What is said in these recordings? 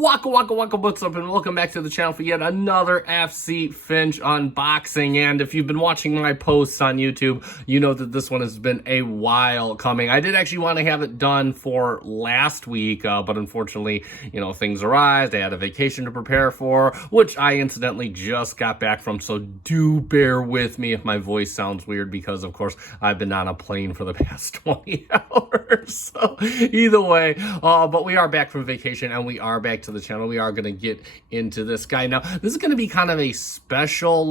Waka, what's up, and welcome back to the channel for yet another FC Finch unboxing. And if you've been watching my posts on YouTube, you know that this one has been a while coming. I did actually want to have it done for last week, but unfortunately, you know, things arise. I had a vacation to prepare for, which I incidentally just got back from, so do bear with me if my voice sounds weird, because of course I've been on a plane for the past 20 hours. So either way, but we are back from vacation and we are back to the channel. We are going to get into this guy. Now, this is going to be kind of a special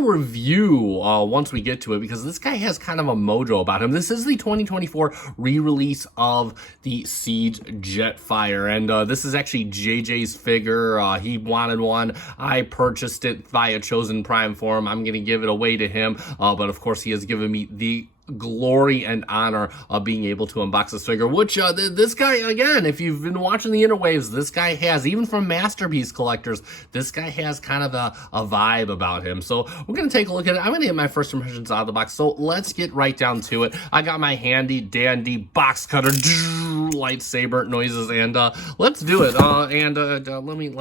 review once we get to it, because this guy has kind of a mojo about him. This is the 2024 re-release of the Siege Jetfire, and this is actually JJ's figure. He wanted one. I purchased it via Chosen Prime for him. I'm going to give it away to him, but of course he has given me the glory and honor of being able to unbox this figure, which this guy, again, if you've been watching the interwaves, this guy has, even from Masterpiece collectors, this guy has kind of a vibe about him. So we're going to take a look at it. I'm going to get my first impressions out of the box, so let's get right down to it. I got my handy dandy box cutter, lightsaber noises, and let's do it. Let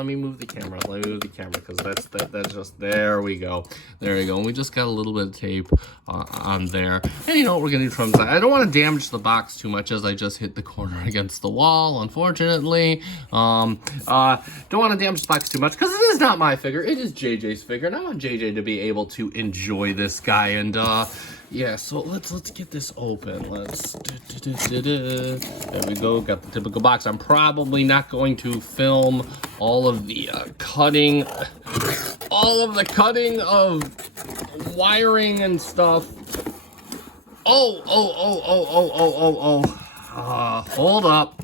me move the camera. Let me move the camera, because that's just, there we go. There we go. And we just got a little bit of tape on there. And you know what we're going to do from the side. I don't want to damage the box too much, as I just hit the corner against the wall, unfortunately. Don't want to damage the box too much, because it is not my figure. It is JJ's figure, and I want JJ to be able to enjoy this guy. And yeah, so let's get this open. There we go. Got the typical box. I'm probably not going to film all of the cutting of wiring and stuff. Hold up.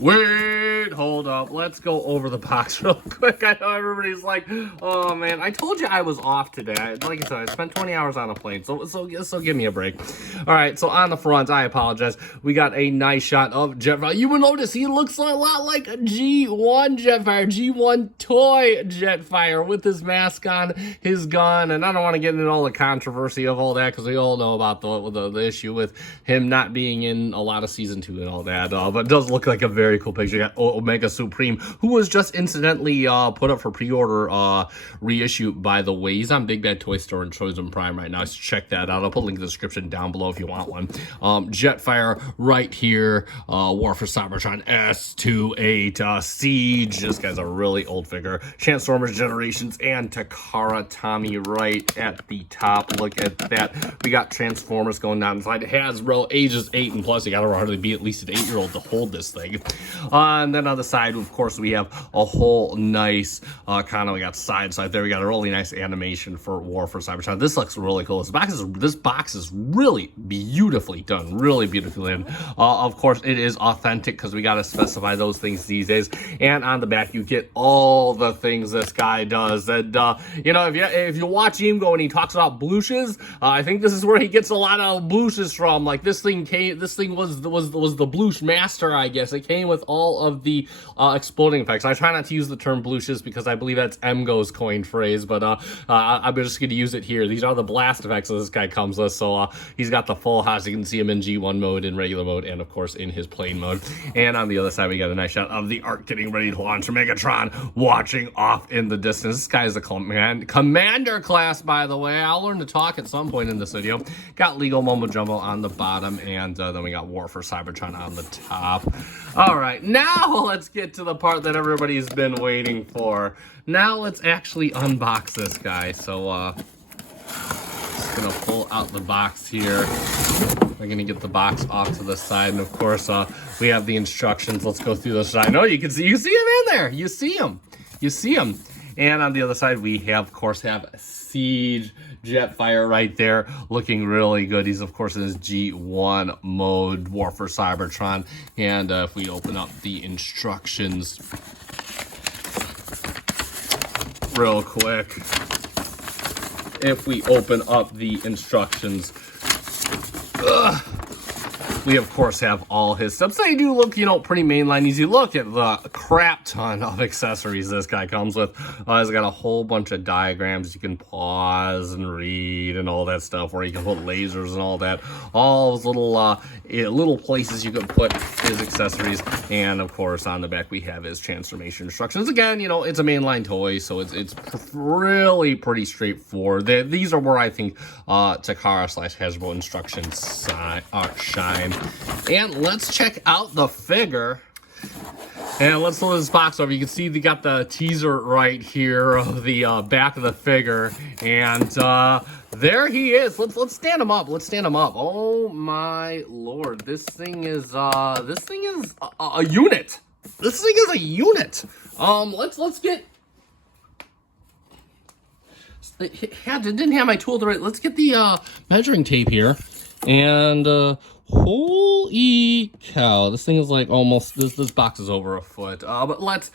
Wait, hold up. Let's go over the box real quick. I know everybody's like, oh man, I told you I was off today. Like I said, I spent 20 hours on a plane, so give me a break. All right, so on the front, I apologize, we got a nice shot of Jetfire. You will notice he looks a lot like a G1 Jetfire, G1 toy Jetfire, with his mask on, his gun, and I don't want to get into all the controversy of all that, because we all know about the issue with him not being in a lot of Season 2 and all that, but it does look like a very cool picture. You got Omega Supreme, who was just incidentally put up for pre-order reissue, by the way. He's on Big Bad Toy Store and Chosen Prime right now, so check that out. I'll put a link in the description down below if you want one. Jetfire right here, War for Cybertron S28, Siege. This guy's a really old figure. Transformers Generations and Takara Tommy right at the top. Look at that. We got Transformers going down inside. Hasbro, ages 8 and plus. You gotta hardly be at least an 8-year-old to hold this thing. And then on the side, of course, we have a whole nice we got side there. We got a really nice animation for War for Cybertron. This looks really cool. This box is really beautifully done. Really beautifully done. Of course, it is authentic, because we got to specify those things these days. And on the back, you get all the things this guy does. And you know, if you watch him go and he talks about blooshes, I think this is where he gets a lot of blooshes from. Like this thing was the bloosh master, I guess. It came with all of the exploding effects. I try not to use the term blooshes, because I believe that's MGO's coined phrase, but I'm just going to use it here. These are the blast effects that this guy comes with. So he's got the full house. You can see him in G1 mode, in regular mode, and of course in his plane mode. And on the other side, we got a nice shot of the Ark getting ready to launch. Megatron watching off in the distance. This guy is a commander class, by the way. I'll learn to talk at some point in this video. Got Legal Mumbo Jumbo on the bottom, and then we got War for Cybertron on the top. All right, now let's get to the part that everybody's been waiting for. Now let's actually unbox this guy. So just gonna pull out the box here. We're gonna get the box off to the side, and of course we have the instructions. Let's go through this. I know you see him in there. You see him. And on the other side, we have, of course, Siege Jetfire right there, looking really good. He's, of course, in his G1 mode, War for Cybertron. And if we open up the instructions real quick, we of course have all his stuff. So they do look, you know, pretty mainline easy. Look at the crap ton of accessories this guy comes with. He's got a whole bunch of diagrams you can pause and read and all that stuff, where you can put lasers and all that. All those little places you can put his accessories. And of course on the back we have his transformation instructions. Again, you know, it's a mainline toy, so it's really pretty straightforward. These are where I think Takara/Hasbro instructions shine. And let's check out the figure. And let's load this box over. You can see they got the teaser right here of the back of the figure. And there he is. Let's stand him up. Let's stand him up. Oh my lord. This thing is a unit. This thing is a unit. Let's get. Didn't have my tool to right. Let's get the measuring tape here. And holy cow, this thing is like almost, this box is over a foot. But let's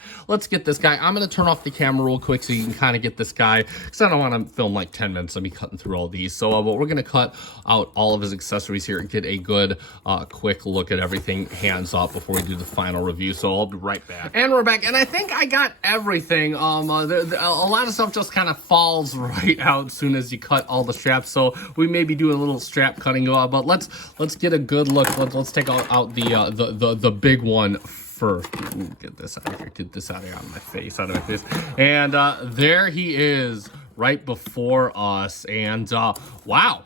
get this guy. I'm gonna turn off the camera real quick so you can kind of get this guy, because I don't want to film like 10 minutes of me cutting through all these. So but we're gonna cut out all of his accessories here and get a good quick look at everything hands up before we do the final review. So I'll be right back. And we're back, and I think I got everything. A lot of stuff just kind of falls right out as soon as you cut all the straps, so we may be doing a little strap cutting, but let's get a good look. Let's take out the big one first. Ooh, get this out of here. Get this out of my face. Out of my face. And there he is, right before us. And wow.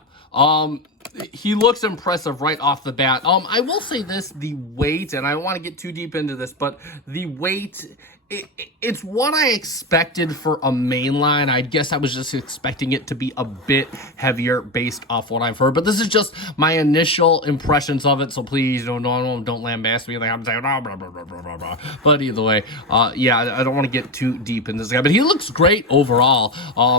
He looks impressive right off the bat. I will say this: the weight, and I don't want to get too deep into this, but the weight. It's what I expected for a mainline. I guess I was just expecting it to be a bit heavier based off what I've heard. But this is just my initial impressions of it. So please don't lambast me like I'm saying blah, blah, blah, blah, blah, blah. But either way, yeah, I don't want to get too deep in this guy. But he looks great overall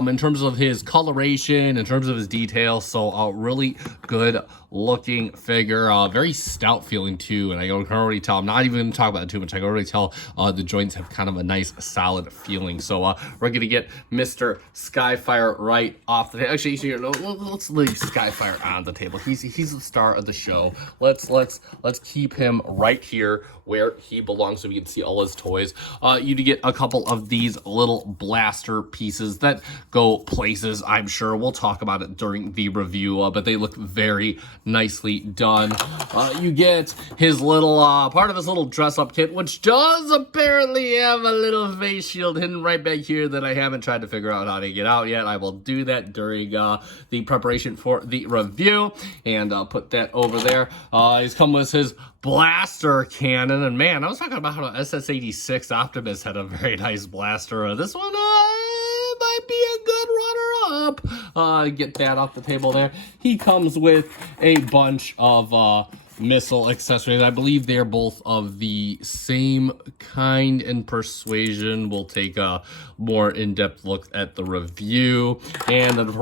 in terms of his coloration, in terms of his details. So really good looking figure, very stout feeling too, and I can already tell. I'm not even going to talk about it too much. I can already tell the joints have kind of a nice solid feeling. So we're going to get Mr. Skyfire right off the actually here. Let's leave Skyfire on the table. He's the star of the show. Let's keep him right here where he belongs so we can see all his toys. You do get a couple of these little blaster pieces that go places, I'm sure. We'll talk about it during the review, but they look very nicely done. You get his little part of his little dress-up kit, which does apparently have a little face shield hidden right back here that I haven't tried to figure out how to get out yet. I will do that during the preparation for the review, and I'll put that over there. He's come with his blaster cannon, and man, I was talking about how the SS-86 Optimus had a very nice blaster. This one might be a good runner-up. Get that off the table there. He comes with a bunch of missile accessories. I believe they're both of the same kind and persuasion. We'll take a more in-depth look at the review. And then of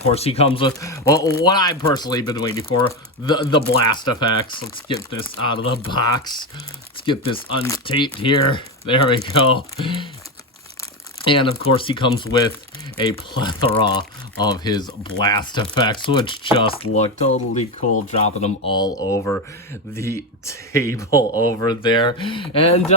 course he comes with what I've personally been waiting for, the blast effects. Let's get this out of the box. Let's get this untaped here. There we go. And of course he comes with a plethora of his blast effects, which just look totally cool, dropping them all over the table over there. And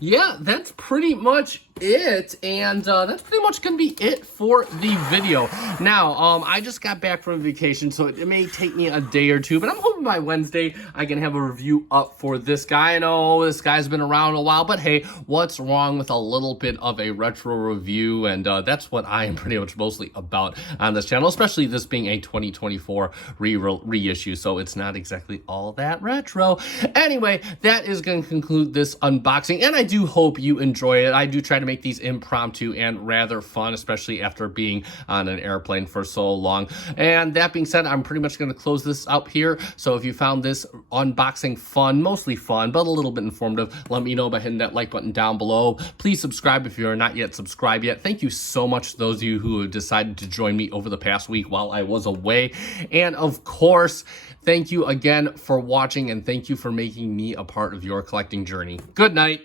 yeah, that's pretty much it, and that's pretty much gonna be it for the video. Now I just got back from vacation, so it may take me a day or two, but I'm hoping by Wednesday I can have a review up for this guy. I know this guy's been around a while, but hey, what's wrong with a little bit of a retro review? And that's what I am pretty much mostly about on this channel, especially this being a 2024 reissue, so it's not exactly all that retro. Anyway, that is going to conclude this unboxing, and I do hope you enjoy it. I do try to make these impromptu and rather fun, especially after being on an airplane for so long. And that being said, I'm pretty much going to close this up here. So if you found this unboxing fun, mostly fun, but a little bit informative, let me know by hitting that like button down below. Please subscribe if you are not yet subscribed yet. Thank you so much to those of you who have decided to join me over the past week while I was away. And of course, thank you again for watching, and thank you for making me a part of your collecting journey. Good night.